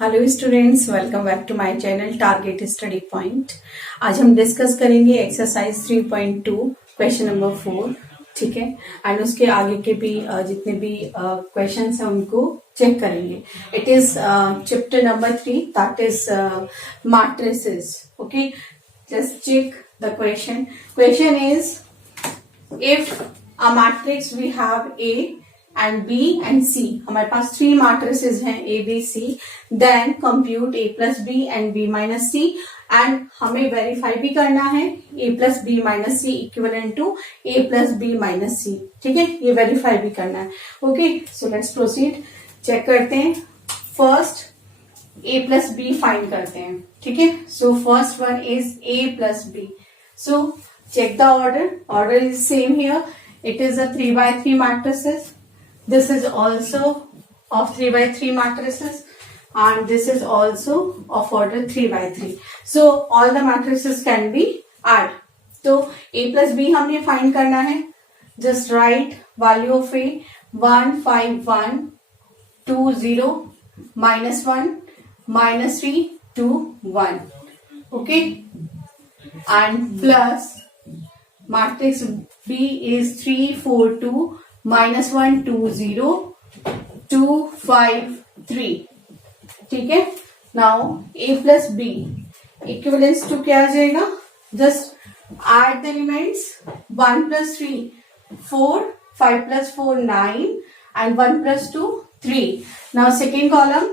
Hello students, welcome back to my channel target study point. आज हम discuss करेंगे exercise 3.2 question number 4। ठीक है, एंड उसके आगे के भी जितने भी क्वेश्चंस हैं उनको चेक करेंगे। It is chapter number 3, that is matrices. Okay, just check the question. Question is, if a matrix we have A and B and C, हमारे पास 3 matrices हैं A, B, C, then compute A plus B and B minus C, and हमें verify भी करना है A plus B minus C equivalent to A plus B minus C। ठीक है, ये verify भी करना है। Okay, so let's proceed। Check करते हैं। First A plus B find करते हैं। ठीक है, so first one is A plus B। so check the order. Order is same here. It is a 3 by 3 matrices. This is also of 3 by 3 matrices, and this is also of order 3 by 3. So all the matrices can be add. So A plus B हमने find करना है. Just write value of A 1 5 1 2 0 minus 1 minus 3 2 1. Okay, and plus matrix B is 3 4 2 minus 1 2 0 2 5 3। ठीक है, now A plus B equivalents to क्या आ जाएगा? Just add the elements। 1 plus 3 4, 5 plus 4 9, and 1 plus 2 3। now second column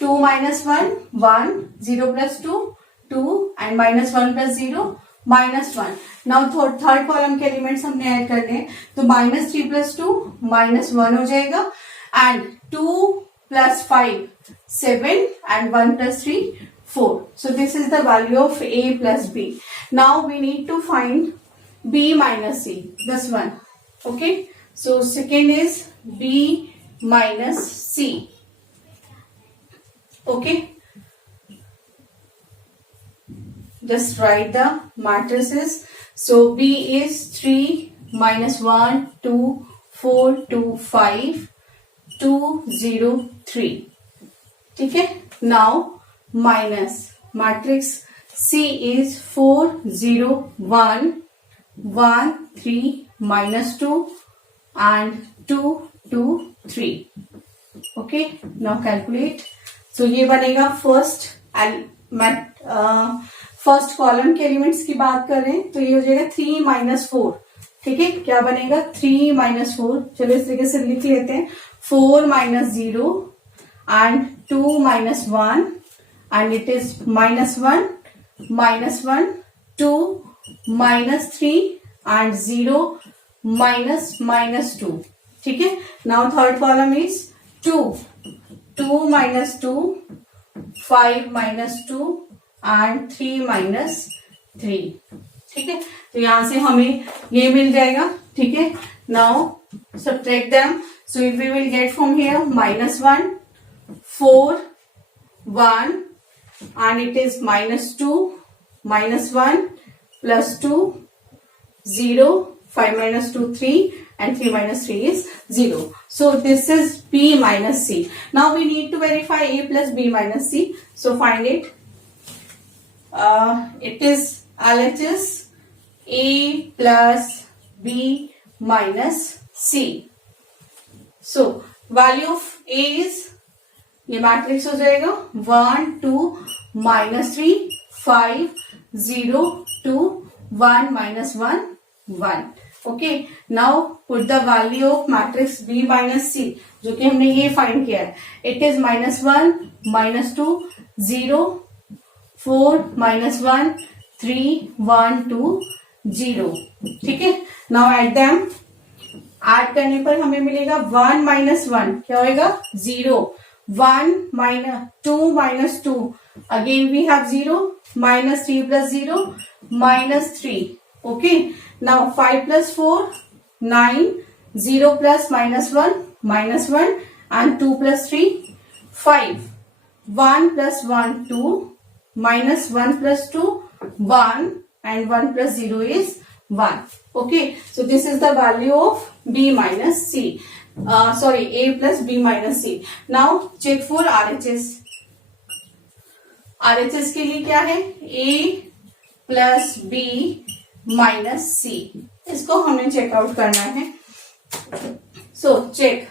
2 minus 1 1, 0 plus 2 2, and minus 1 plus 0 minus 1। Now third column के elements हमने add करने हैं, तो minus 3 plus 2 minus 1 हो जाएगा, and 2 plus 5 7, and 1 plus 3 4। So this is the value of A plus B। Now we need to find B minus C, this one. Okay, so second is B minus C। Okay, just write the matrices। so B is 3 minus 1 2 4 2 5 2 0 3। ठीक है, now minus matrix C is 4 0 1 1 3 minus 2 and 2 2 3। okay, now calculate। so ये बनेगा first first column के elements की बात कर रहे हैं, तो ये हो जाएगा 3 माइनस 4। ठीक है, क्या बनेगा? 3 माइनस 4। चलो इस तरीके से लिख लेते हैं, 4 minus 0 and 2 minus 1, and it is minus 1 minus 1 2 minus 3 and 0 minus minus 2। ठीक है, now third column is 2 minus 2 5 minus 2 and 3 minus 3। ठीक है, तो यहां से हमें ये मिल जाएगा। ठीक है, now subtract them. So if we will get from here minus 1 4 1, and it is minus 2 minus 1 plus 2 0 5 minus 2 3, and 3 minus 3 is 0। so this is B minus C। now we need to verify A plus B minus C, so find it। it is LHS A plus B minus C। so value of A is, ये matrix हो जाएगा 1 2 minus 3 5 0 2 1 minus 1 1। Okay, now put the value of matrix B minus C, जो कि हमने ये find किया है। It is minus 1 minus 2 0 4 minus 1 3 1 2 0। ठीक है, नाउ एड देम। ऐड करने पर हमें मिलेगा 1 माइनस 1 क्या होएगा? 0। 1 minus 2 minus 2, again we have 0 minus 3 plus 0 minus 3। Okay, now 5 plus 4 9, 0 plus minus 1 minus 1, and 2 plus 3 5, 1 plus 1 2 minus 1 plus 2 1, and 1 plus 0 is 1। okay, so this is the value of B minus C, A plus B minus C। now check for RHS। RHS के लिए क्या है, A plus B minus C, इसको हमें check out करना है. So check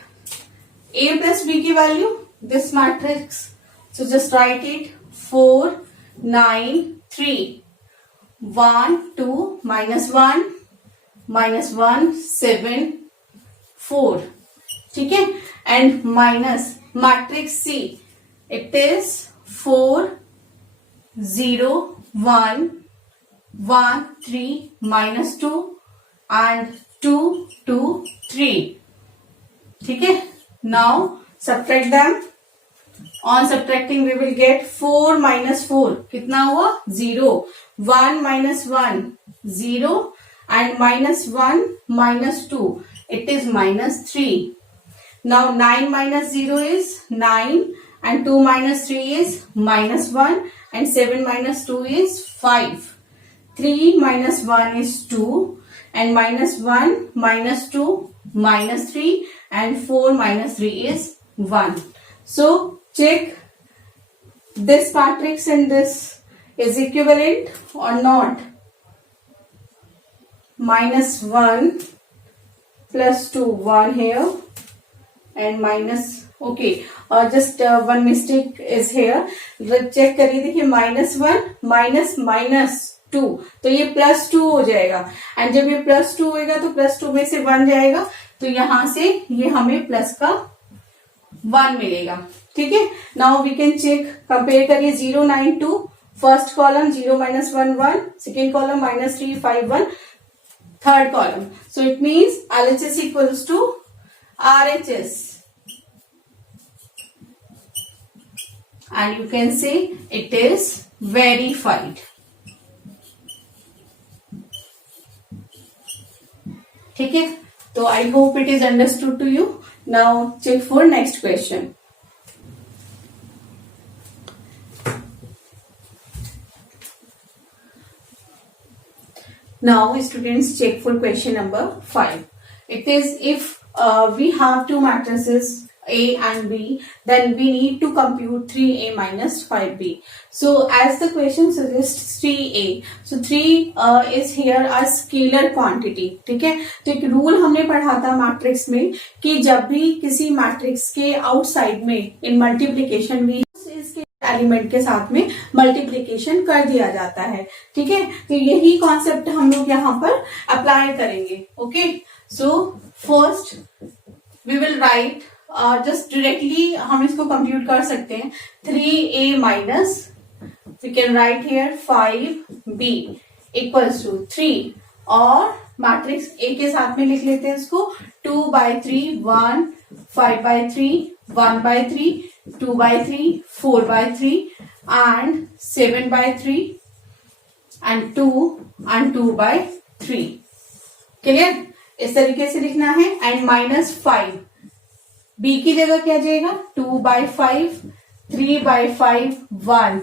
A plus B की value, this matrix, so just write it 4 9 3 1 2 minus 1 7 4, ठीक है. And minus matrix C, it is 4 0 1 1 3 minus 2 and 2 2 3, ठीक है. Now subtract them. On subtracting we will get 4 minus 4, कितना हुआ, 0. 1 minus 1 0 and minus 1 minus 2, it is minus 3. Now 9 minus 0 is 9 and 2 minus 3 is minus 1 and 7 minus 2 is 5. 3 minus 1 is 2 and minus 1 minus 2 minus 3 and 4 minus 3 is 1. So check this matrix and this is equivalent or not. Minus 1 plus 2 1 here and minus, okay, just one mistake is here. check करिए, देखिए -1 minus minus 2, तो ये +2 हो जाएगा. And जब ये +2 होएगा तो +2 में से 1 जाएगा, तो यहां से ये हमें प्लस का 1 मिलेगा. ठीक है. Now we can check, compare करिए 0 9 2, first column 0 -1 1, second column -3 5 1, third column. So it means LHS equals to RHS, and you can say it is verified. ठीक है. तो I hope it is understood to you. Now check for next question. Now students, check for question number 5. It is if we have two matrices A and B, then we need to compute 3A minus 5B. So as the question suggests 3A, so 3 is here a scalar quantity. ठीक है. तो एक rule हमने पढ़ा था matrix में कि जब भी किसी मैट्रिक्स के आउटसाइड में इन मल्टीप्लीकेशन भी इसके एलिमेंट के साथ में मल्टीप्लीकेशन कर दिया जाता है. ठीक है. तो यही कॉन्सेप्ट हम लोग यहाँ पर अप्लाई करेंगे. Okay. So first we will write, just directly हम इसको कंप्यूट कर सकते हैं. 3A minus, we can write here 5B equals to 3, और मैट्रिक्स A के साथ में लिख लेते हैं इसको 2/3 1 5/3 1/3 2/3 4/3 and 7/3 and 2 and 2/3. क्लियर. इस तरीके से लिखना है. एंड -5 B की जगह क्या जाएगा, 2/5 3/5 1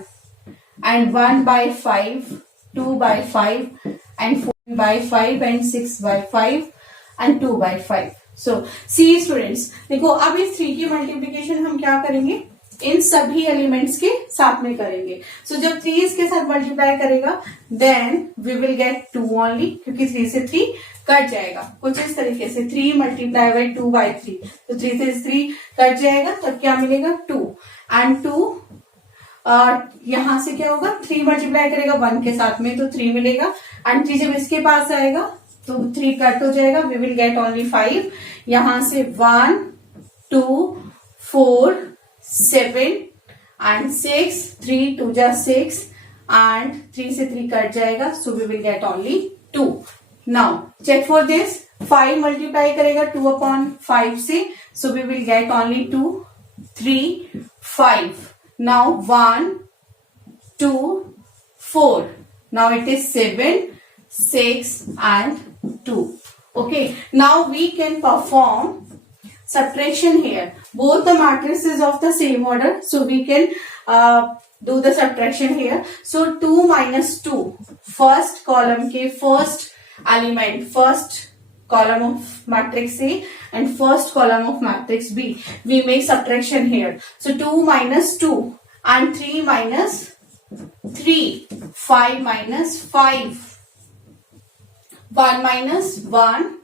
and 1/5 2/5 and 4/5 and 6/5 and 2/5. So see students, देखो अब इस 3 की मल्टीप्लीकेशन हम क्या करेंगे, इन सभी एलिमेंट्स के साथ में करेंगे. सो जब 3 इसके साथ मल्टीप्लाई करेगा then we will get 2 only, क्योंकि 3 से 3 कट जाएगा. कुछ इस तरीके से 3 मल्टीप्लाई बाई 2/3, तो 3 से 3 कट जाएगा, तब क्या मिलेगा 2. एंड 2 यहां से क्या होगा, 3 मल्टीप्लाई करेगा 1 के साथ में तो 3 मिलेगा. एंड 3 जब इसके पास आएगा तो 3 कट हो जाएगा, वी विल गेट ओनली 5. यहां से 1 2 4 7 एंड 6, 3 2 जा 6 एंड 3 से 3 कट जाएगा, so we will get only 2. Now check for this. 5 multiply करेगा 2/5 से, so we will get only 2 3 5. Now 1 2 4, now it is 7 6 and 2. Okay, now we can perform subtraction here. Both the matrices of the same order, so we can do the subtraction here. So 2 minus 2, first column के first element, first column of matrix A and first column of matrix B. We make subtraction here. So 2 minus 2 and 3 minus 3, 5 minus 5, 1 minus 1,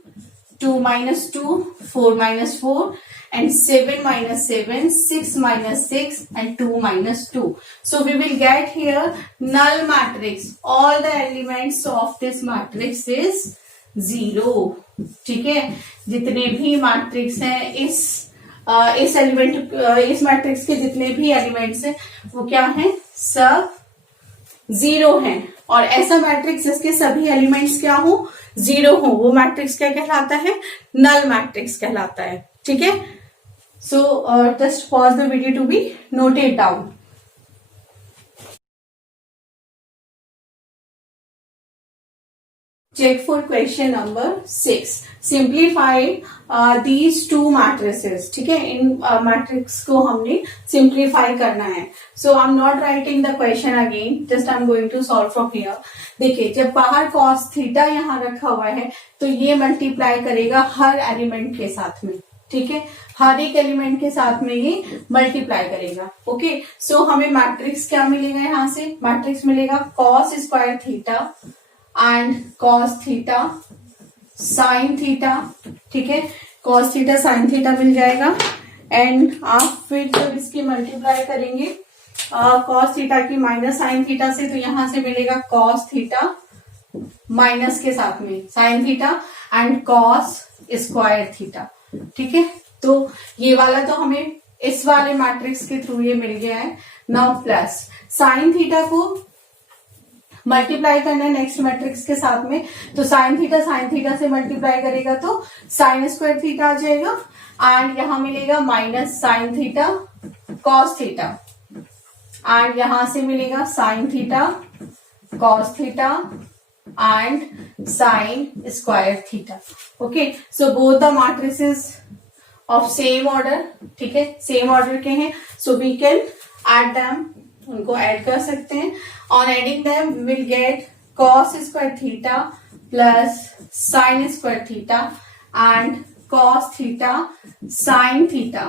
2 minus 2, 4 minus 4, and 7 minus 7, 6 minus 6, and 2 minus 2. So we will get here null matrix. All the elements of this matrix is 0. ठीक है, जितने भी matrix हैं इस element इस matrix के जितने भी एलिमेंट्स हैं वो क्या हैं, सब 0 हैं. और ऐसा मैट्रिक्स जिसके सभी एलिमेंट्स क्या हो, 0 हो, वो मैट्रिक्स क्या कहलाता है, नल मैट्रिक्स कहलाता है. ठीक है. So just pause the video to be noted down. Check for question number 6. Simplify these two matrices. ठीक है, इन मैट्रिक्स को हमने सिंप्लीफाई करना है. So I'm not writing the question again. Just I'm going to solve from here. देखिए, जब बाहर cos theta यहाँ रखा हुआ है तो ये मल्टीप्लाई करेगा हर एलिमेंट के साथ में. ठीक है, हर एक एलिमेंट के साथ में ये मल्टीप्लाई करेगा. ओके, सो हमें मैट्रिक्स क्या मिलेगा, यहाँ से मैट्रिक्स मिलेगा cos square theta and cos theta sin theta. ठीक है, cos थीटा sin थीटा मिल जाएगा. एंड आप फिर जब इसकी मल्टीप्लाई करेंगे cos थीटा की माइनस sin थीटा से, तो यहां से मिलेगा cos थीटा माइनस के साथ में sin theta and cos square theta. ठीक है, तो ये वाला तो हमें इस वाले मैट्रिक्स के थ्रू ये मिल गया है. नाउ प्लस sin थीटा को मल्टीप्लाई करना है नेक्स्ट मैट्रिक्स के साथ में, तो sin थीटा से मल्टीप्लाई करेगा तो sin स्क्वायर थीटा आ जाएगा. एंड यहां मिलेगा minus sin theta cos theta and यहां से मिलेगा sin theta cos theta and sin square theta. Okay, so both the matrices of same order. ठीक है, सेम ऑर्डर के हैं, so we can add them, उनको ऐड कर सकते हैं. On adding them we will get cos square theta plus sin square theta and cos theta sin theta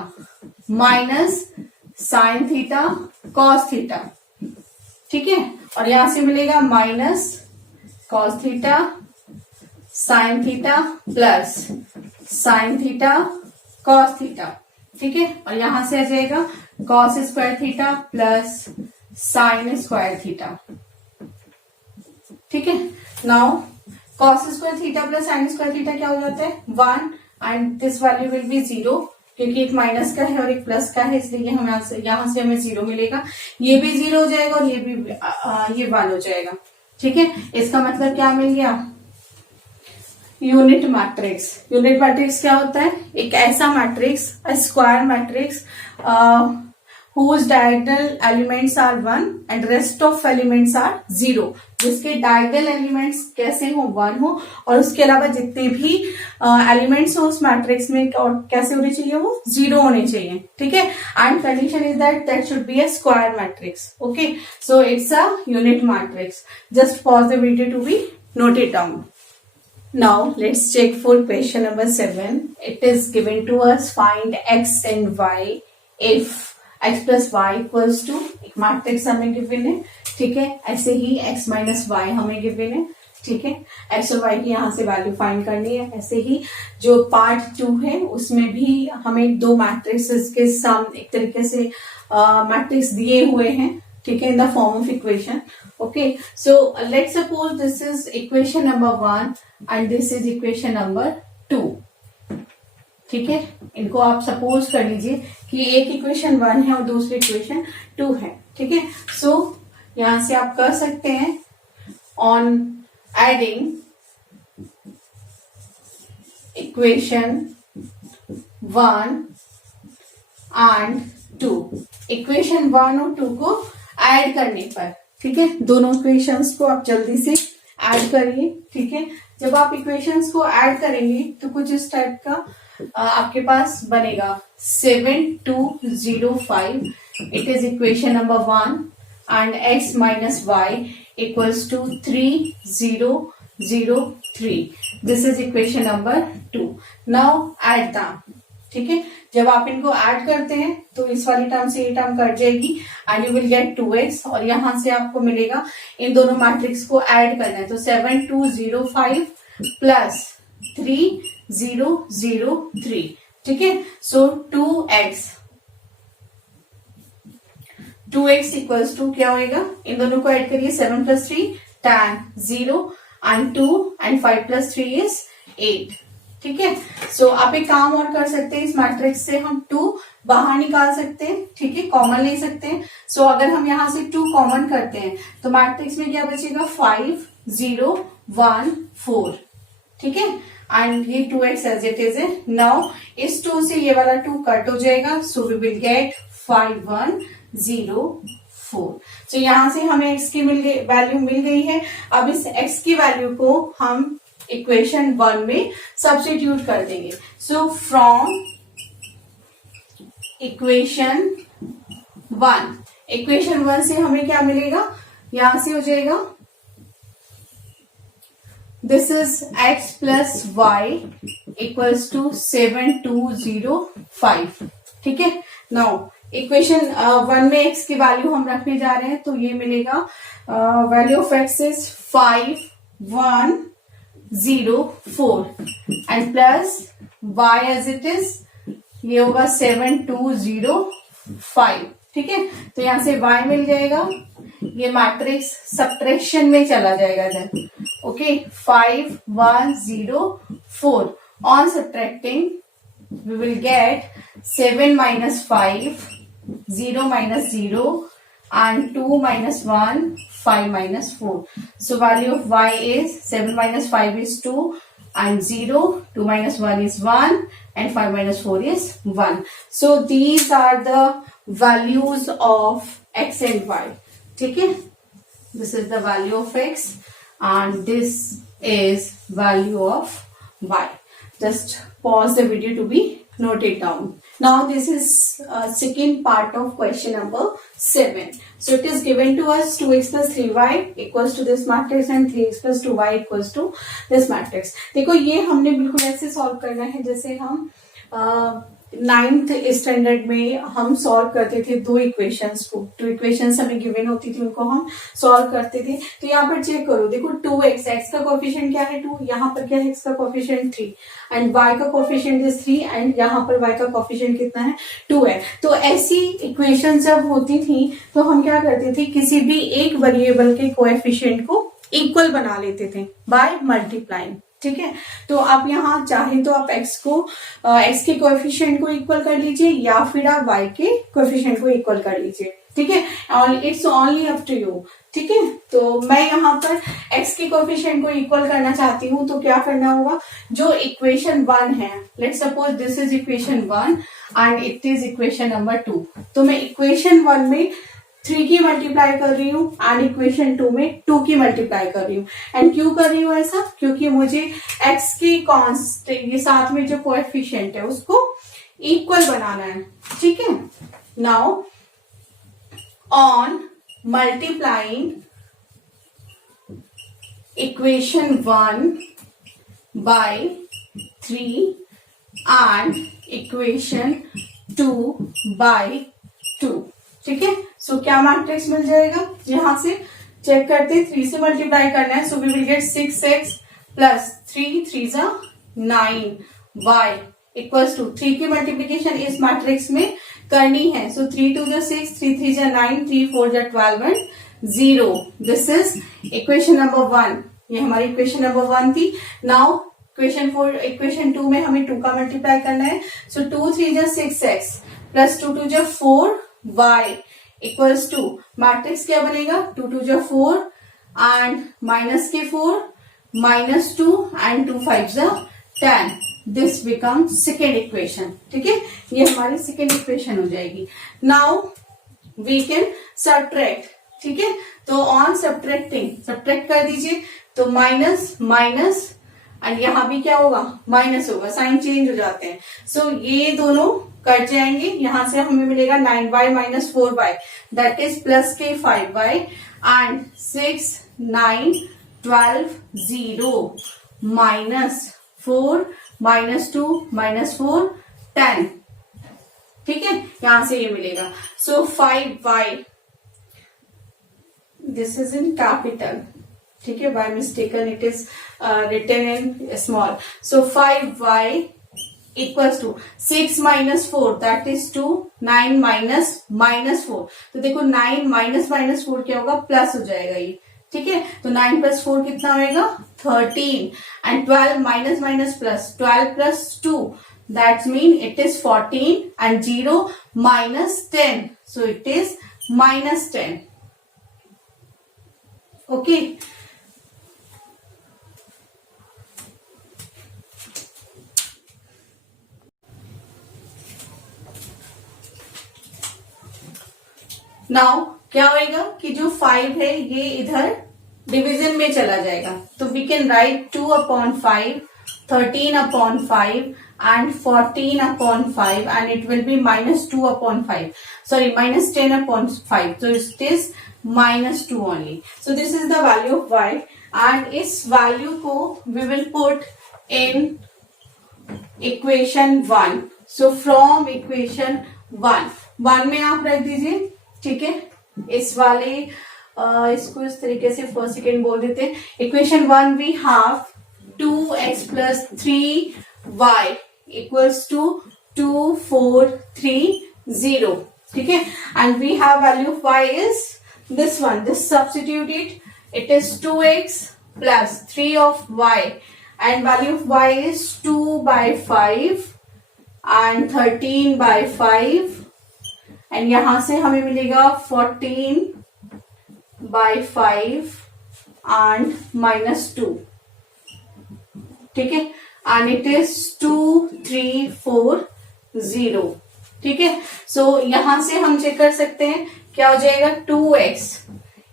minus sin theta cos theta. ठीक है, और यहां से मिलेगा minus cos theta sin theta plus sin theta cos theta. ठीक है, और यहां से आ जाएगा cos square theta plus sin square theta. ठीक है, now cos square theta plus sin square theta क्या हो जाता है, 1 and this value will be 0, क्योंकि एक माइनस का है और एक प्लस का है, इसलिए हमें यहां से हमें 0 मिलेगा. ये भी 0 हो जाएगा और ये भी ये 1 हो जाएगा. ठीक है, इसका मतलब क्या मिल गया, यूनिट मैट्रिक्स. यूनिट मैट्रिक्स क्या होता है, एक ऐसा matrix, a square matrix whose diagonal elements are 1 and rest of elements are 0, जिसके diagonal elements कैसे हो, 1 हो, और उसके अलावा जितने भी एलिमेंट्स हो उस मैट्रिक्स में और कैसे होने चाहिए, वो 0 होने चाहिए. ठीक है, and condition is that should be a square matrix. Okay, so it's a unit matrix. Just pause the video to be noted down. Now let's check for question number 7. It is given to us, find x and y if x plus y equals to, एक matrix हमें given है. ठीक है, ऐसे ही x minus y हमें given है. ठीक है, x और y की यहाँ से वैल्यू फाइंड करनी है. ऐसे ही जो पार्ट 2 है उसमें भी हमें दो मैट्रिक्स के सम एक तरीके से मैट्रिक्स दिए हुए हैं. ठीक है, in the form of equation. Okay, so let's suppose this is equation number 1 and this is equation number 2. ठीक है, इनको आप सपोज कर लीजिए कि एक इक्वेशन 1 है और दूसरी इक्वेशन 2 है. ठीक है, सो यहां से आप कर सकते हैं on adding equation 1 and 2. Equation 1 और 2 को ऐड करने पर, ठीक है, दोनों इक्वेशंस को आप जल्दी से ऐड करिए. ठीक है, जब आप इक्वेशंस को ऐड करेंगे तो कुछ इस टाइप का आपके पास बनेगा. 7205 it is equation number 1 and x minus y equals to 3003. This is equation number 2. Now add the ठीक है, जब आप इनको ऐड करते हैं तो इस वाली टर्म से ये टर्म कट जाएगी and you will get 2x, और यहां से आपको मिलेगा, इन दोनों मैट्रिक्स को ऐड करना है तो 7205 प्लस 3003, ठीक है। सो 2x इक्वल्स टू क्या होएगा, इन दोनों को ऐड करिए, 7 plus 3 10, 0 and 2 and 5 plus 3 is 8, ठीक है। सो आप एक काम और कर सकते हैं, इस मैट्रिक्स से हम 2 बाहर निकाल सकते हैं, ठीक है, कॉमन ले सकते हैं। सो अगर हम यहां से 2 कॉमन करते हैं तो मैट्रिक्स में क्या बचेगा, 5 0 1 4, ठीक है, एंड ये 2x एज इट इज है। नाउ इस 2 से ये वाला 2 कट हो जाएगा, सो वी विल गेट 5104। तो यहां से हमें x की वैल्यू मिल गई है। अब इस x की वैल्यू को हम इक्वेशन 1 में सब्स्टिट्यूट कर देंगे। सो फ्रॉम इक्वेशन 1 से हमें क्या मिलेगा, यहां से हो जाएगा this is x plus y equals to 7205, ठीक है। नाउ इक्वेशन 1 में x की वैल्यू हम रखने जा रहे हैं, तो ये मिलेगा value of x is 5104 and plus y as it is ये होगा 7205, ठीक है। तो यहां से y मिल जाएगा, ये मैट्रिक्स सब्ट्रैक्शन में चला जाएगा इधर, okay. 5104 on subtracting we will get 7 minus 5, 0 minus 0 and 2 minus 1, 5 minus 4. So value of y is 7 minus 5 is 2 and 0, 2 minus 1 is 1 and 5 minus 4 is 1. So these are the values of x and y. ठीक है, this is the value of x and this is value of y. Just pause the video to be noted down. Now this is second part of question number 7. So it is given to us 2x plus 3y equals to this matrix and 3x plus 2y equals to this matrix. देखो ये हमने बिल्कुल ऐसे solve करना है जैसे हम 9th standard में हम सॉल्व करते थे दो इक्वेशंस को, टू इक्वेशंस हमें गिवन होती थी, उनको हम सॉल्व करते थे। तो यहाँ पर चेक करो, देखो 2x, x का कोफिशिएंट क्या है 2, यहाँ पर क्या है x का कोफिशिएंट 3 एंड y का कोफिशिएंट इज 3 एंड यहाँ पर y का कोफिशिएंट कितना है 2 है। तो ऐसी इक्वेशन जब होती थी तो हम क्या करते थे, किसी भी एक वेरिएबल के कोएफिशिएंट को इक्वल बना लेते थे बाय मल्टीप्लाइंग, ठीक है। तो आप यहाँ चाहे तो आप x के कोएफिशिएंट को इक्वल कर लीजिए या फिर आप y के कोएफिशिएंट को इक्वल कर लीजिए, ठीक है। It's only up to you, ठीक है। तो मैं यहाँ पर x के कोएफिशिएंट को इक्वल करना चाहती हूँ, तो क्या करना होगा, जो इक्वेशन 1 है, let's suppose this is equation 1 and it is equation number 2, तो मैं इक्वेशन 1 में 3 की मल्टीप्लाई कर रही हूँ एंड इक्वेशन 2 में 2 की मल्टीप्लाई कर रही हूँ। एंड क्यों कर रही हूँ ऐसा, क्योंकि मुझे x की कांस्टेंट, ये साथ में जो कोएफिशिएंट है उसको इक्वल बनाना है, ठीक है। Now on multiplying equation 1 by 3 and equation 2 by 2, ठीक है। सो क्या मैट्रिक्स मिल जाएगा, यहां से चेक करते 3 से मल्टीप्लाई करना है, so we will get 6x plus 3 3 9 y equals to 3 की मल्टीप्लीकेशन इस मैट्रिक्स में करनी है। So 3 2 6, 3 3 9, 3 4 12 and 0। This is equation number 1, ये हमारी इक्वेशन नंबर 1 थी। नाउ इक्वेशन 2 में हमें 2 का मल्टीप्लाई करना है, so 2 3 6x plus 2 2 4 y equals to matrix क्या बनेगा, 2 2 4 एंड माइनस के 4 minus 2 and 2 5 10। This become second equation, ठीक है। ये हमारी सेकेंड इक्वेशन हो जाएगी। नाउ वी कैन सब्ट्रैक्ट, ठीक है। तो ऑन सब्ट्रैक्टिंग सब्ट्रैक्ट कर दीजिए, तो माइनस माइनस एंड यहाँ भी क्या होगा, माइनस होगा, साइन चेंज हो जाते हैं। सो ये दोनों कट जाएंगे, यहां से हमें मिलेगा 9y minus 4y that is plus के 5y and 6 9 12 0 minus 4 minus 2 minus 4 10, ठीक है, यहां से ये मिलेगा. So 5y, this is in capital, ठीक है, by mistaken it is written in small. So 5y equals to 6 minus 4 that is 2, 9 minus 4. तो देखो 9 माइनस 4 क्या होगा, प्लस हो जाएगा ये, ठीक है. तो 9 प्लस 4 कितना होएगा, 13. And 12 minus plus 12 plus 2 that's mean it is 14. And 0 minus 10 so it is minus 10. Okay. Now क्या होएगा कि जो 5 है ये इधर डिवीजन में चला जाएगा. तो we can write 2/5, 13/5 and 14/5 and it will be -2/5, sorry -10/5. So it is -2 only. So this is the value of y and इस value को we will put in equation 1. So from equation 1 में आप रख दीजिए, ठीक है. इस वाले इसको इस तरीके से फर्स्ट सेकेंड बोल देते हैं. Equation 1 we have 2x plus 3y equals to 2, 4, 3, 0, ठीक है. And we have value of y is this one. This substitute it is 2x plus 3 of y and value of y is 2/5 and 13/5 and यहां से हमें मिलेगा 14/5 and -2, ठीक है. and it is 2, 3, 4, 0, ठीक है. सो यहां से हम चेक कर सकते हैं क्या हो जाएगा, 2x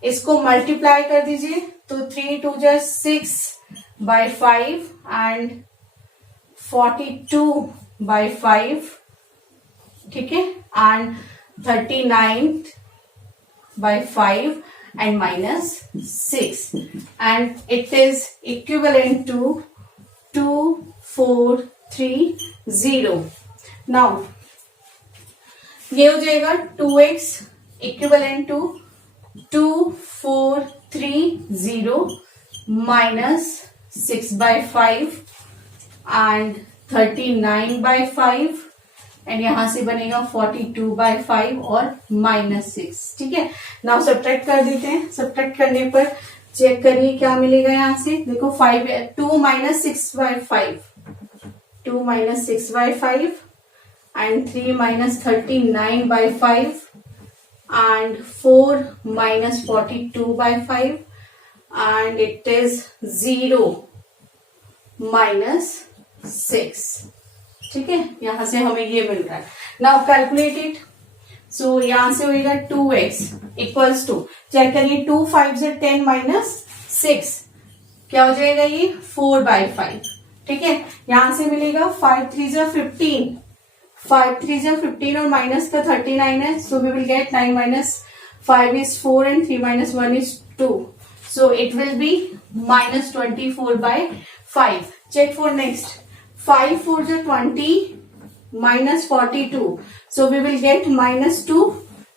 इसको मल्टीप्लाई कर दीजिए तो 3 2 जा 6/5 एंड 42/5, ठीक है. And 39/5 and -6 and it is equivalent to 2, 4, 3, 0. Now ये हो जाएगा 2x equivalent to 2, 4, 3, 0 -6/5 and 39/5 and यहां से बनेगा 42/5 और -6, ठीक है. नाउ सब्ट्रैक्ट कर देते हैं. सब्ट्रैक्ट करने पर चेक करिए क्या मिलेगा. यहां से देखो 2 - 6/5 and 3 - 39/5 and 4 - 42/5 and it is 0 -6, ठीक है. यहां से हमें ये मिल रहा है. Now calculate it. सो यहां से होगा 2x इक्वल्स टू, चेक करिए 2 5 से 10 -6 क्या हो जाएगा, ये 4/5, ठीक है. यहां से मिलेगा 5 3 से 15, 5 3 से 15 और माइनस का 39 है. So we will get 9 - 5 is 4 and 3 - 1 is 2. So it will be -24/5. Check for next. 5 4 is 20 -42. So we will get -2,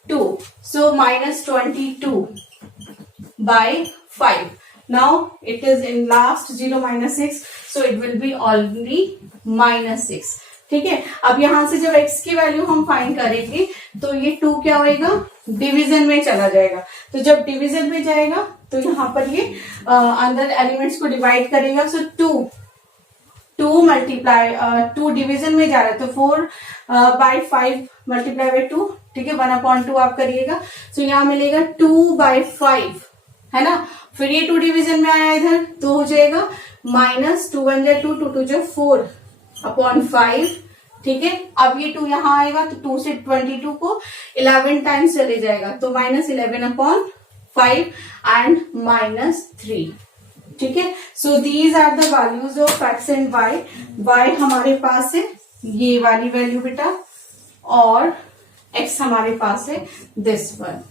2. So -22/5. Now it is in last 0 -6. So it will be only -6. ठीक है. अब यहां से जब x की value हम find करेंगे तो ये 2 क्या होएगा, डिवीजन में चला जाएगा. तो जब डिवीजन में जाएगा तो यहाँ पर ये अंदर एलिमेंट्स को डिवाइड करेगा. सो 2 मल्टीप्लाई 2 डिवीजन में जा रहा है तो 4/5 मल्टीप्लाई बाय 2, ठीक है. 1/2 आप करिएगा. सो यहाँ मिलेगा 2/5, है ना. फिर ये 2 डिवीजन में आया इधर तो हो जाएगा -2 1 जा 2, 2 2 जा 4/5, ठीक है. अब ये 2 यहाँ आएगा तो 2 से 22 को 11 टाइम्स चले जाएगा तो -11/5 एंड -3, ठीक है. So these are the values of x and y. y हमारे पास है ये वाली वैल्यू बेटा और x हमारे पास है दिस वन,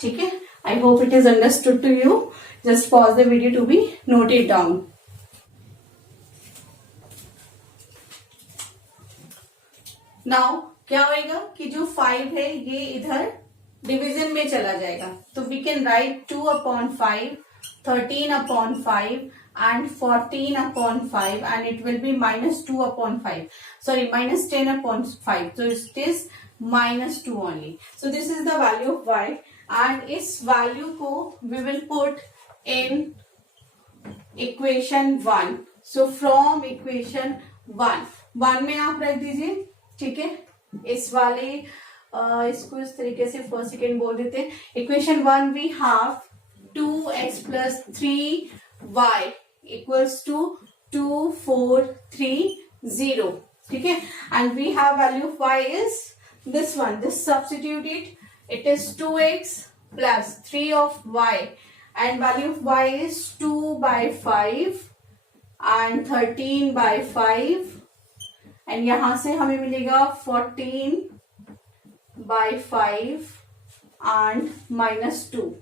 ठीक है. I hope it is understood to you. Just pause the video to be noted down. Now क्या होएगा कि जो 5 है ये इधर डिवीजन में चला जाएगा, तो we can write 2/5, 13/5 and 14/5 and it will be -2/5, sorry -10/5, so it is -2 only. So this is the value of y and इस value को we will put in equation 1. So from equation 1 में आप रख दीजिए, ठीक है। इस वाले इसको इस तरीके से फर्स्ट सेकेंड बोल देते हैं। Equation 1 we have 2x + 3y equals to 2 4 3 0, ठीक है। And we have value of y is this one, this substitute it is 2x plus 3 of y and value of y is 2/5 and 13/5 and यहां से हमें मिलेगा 14/5 and -2,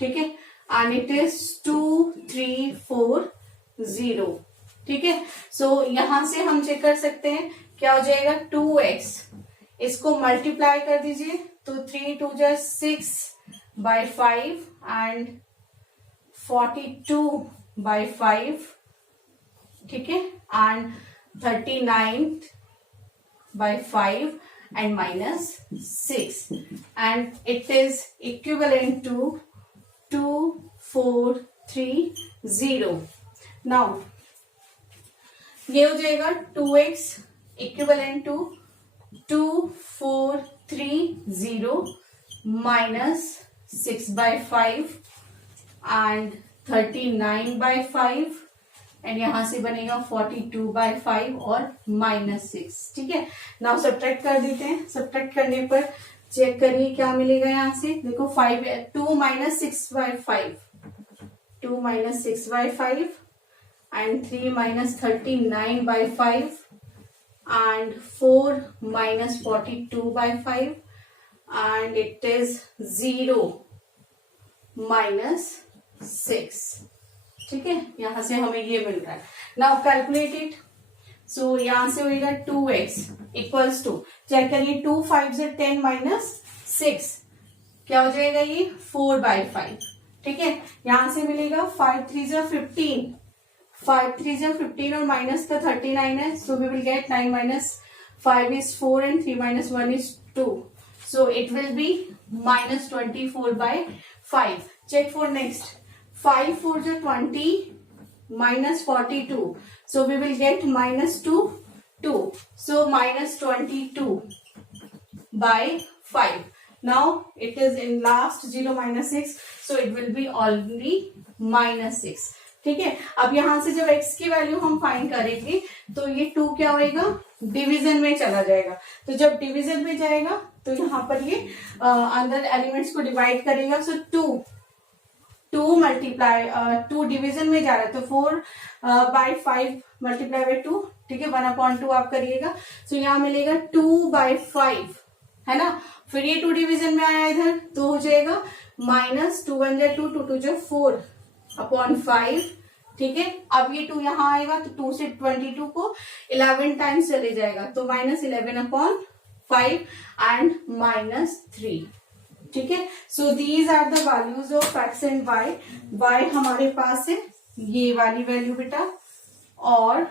ठीक है। and it is 2 3 4 0, ठीक है। सो यहां से हम चेक कर सकते हैं क्या हो जाएगा, 2x इसको मल्टीप्लाई कर दीजिए तो 3 2 जा 6/5 and 42/5, ठीक है, and 39/5 and -6 and it is equivalent to 2 4 3 0. Now ये हो जाएगा 2x equivalent to 2 4 3 0 -6/5 and 39/5 and यहां से बनेगा 42/5 और -6, ठीक है। नाउ सब्ट्रैक्ट कर देते हैं। सब्ट्रैक्ट करने पर चेक करिए क्या मिलेगा यहां से, देखो 5 2 - 6/5 2 - 6/5 and 3 - 39/5 and 4 - 42/5 and it is 0 -6, ठीक है। यहां से हमें ये मिल रहा है। Now calculate it. सो यहां से होगा 2x इक्वल्स टू, चेक करिए 2 5 से 10 -6 क्या हो जाएगा, ये 4/5, ठीक है। यहां से मिलेगा 5 3 जा 15 5 3 जा 15 और माइनस का 39 है, so we will get 9 - 5 is 4 and 3 - 1 is 2, so it will be -24/5. Check for next. 5 4 जा 20 -42, so we will get -2 2, so -22/5. Now it is in last 0 -6, so it will be only -6, ठीक है। अब यहां से जब x की वैल्यू हम find करेंगे तो ये 2 क्या होएगा, डिवीजन में चला जाएगा। तो जब डिवीजन में जाएगा तो यहाँ पर ये अंदर एलिमेंट्स को डिवाइड करेगा। सो 2 मल्टीप्लाई 2 डिवीजन में जा रहा है तो 4/5 मल्टीप्लाई बाय 2, ठीक है, 1/2 आप करिएगा। सो यहाँ मिलेगा 2/5, है ना। फिर ये 2 डिवीजन में आया इधर तो हो जाएगा -2 1 जा 2 2 2 जा 4/5, ठीक है। अब ये 2 यहाँ आएगा तो 2 से 22 को 11 टाइम्स चले जाएगा तो -11/5 एंड -3, ठीक है। So these are the values of x and y. Y हमारे पास है ये वाली वैल्यू बेटा और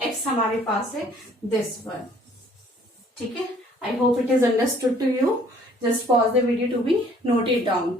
एक्स हमारे पास है दिस वन, ठीक है। I hope it is understood to you. Just pause the video to be noted down.